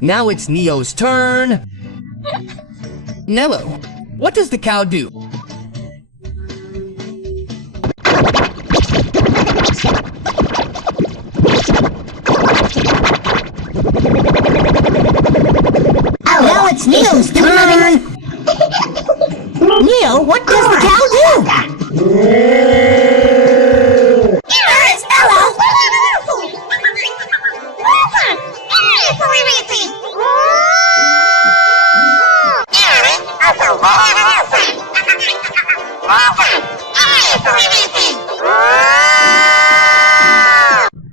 Now it's Neo's turn. Nello, what does the cow do? Now it's Neo's turn. Neo, what does the cow do? It's Ella.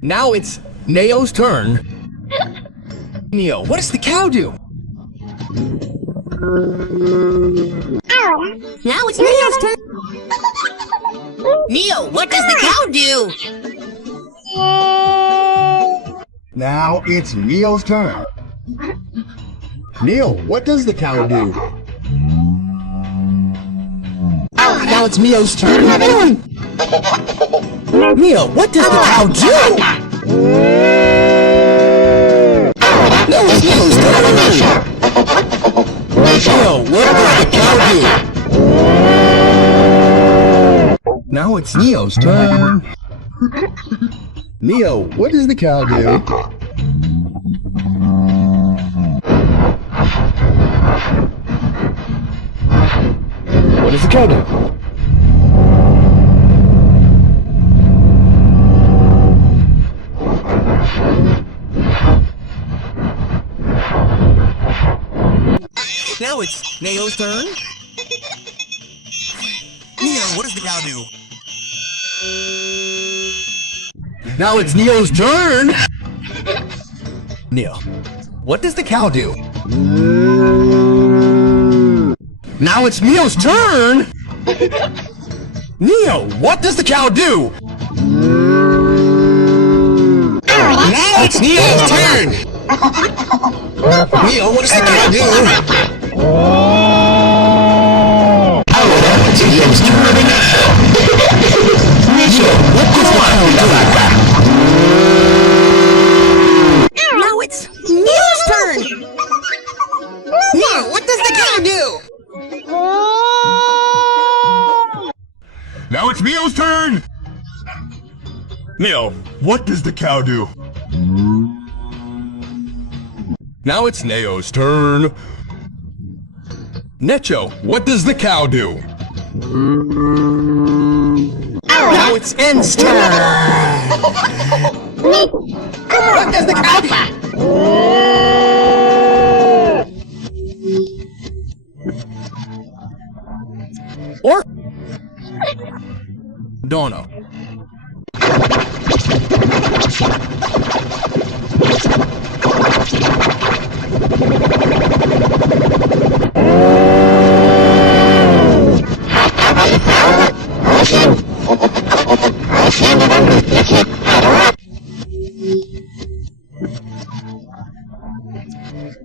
Now it's Neo's turn. Neo, what does the cow do? Now it's Neo's turn. Neo, what does the cow do? Now it's Neo's turn. Neo, what does the cow do? Now it's Neo's turn. Neo, what does the cow do? Now it's Neo's turn. Neo, what does the cow do? Now it's Neo's turn. Neo, what does the cow do? What does the cow do? Now it's Neo's turn. Neo, what does the cow do? Now it's Neo's turn. Neo, what does the cow do? Now it's Neo's turn. Neo, what does the cow do? Now it's Neo's turn. Neo, what does the cow do? Now it's Neo's turn. Neo, what does the cow do? Now it's Neo's turn. Neo, what does the cow do? Now it's Neo's turn! Neo, what does the cow do? Now it's Neo's turn. Necho, what does the cow do? Now it's N's turn. What does the cow do? Or don't know.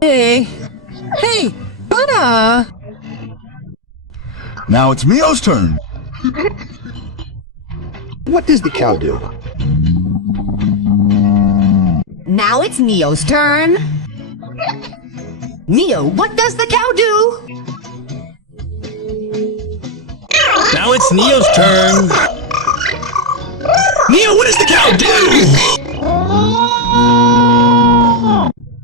Hey, Anna. Now it's Neo's turn. What does the cow do? Now it's Neo's turn. Neo, what does the cow do? Now it's Neo's turn. Neo, what does the cow do?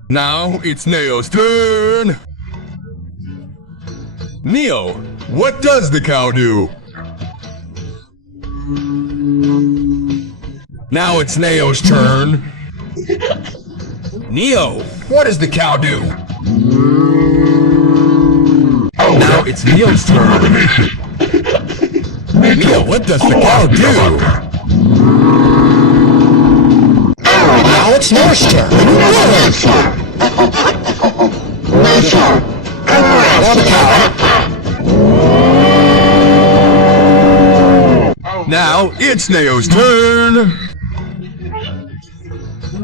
Now it's Neo's turn. Neo, what does the cow do? Now it's Neo's turn. Neo, what does the cow do? Now it's Neo's turn. Neo, what does the cow do? Now it's Neo's turn. Now the cow. Now it's Neo's turn.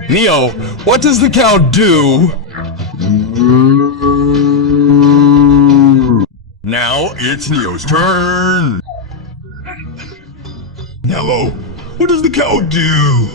Neo, what does the cow do? Now it's Neo's turn. Nello, what does the cow do?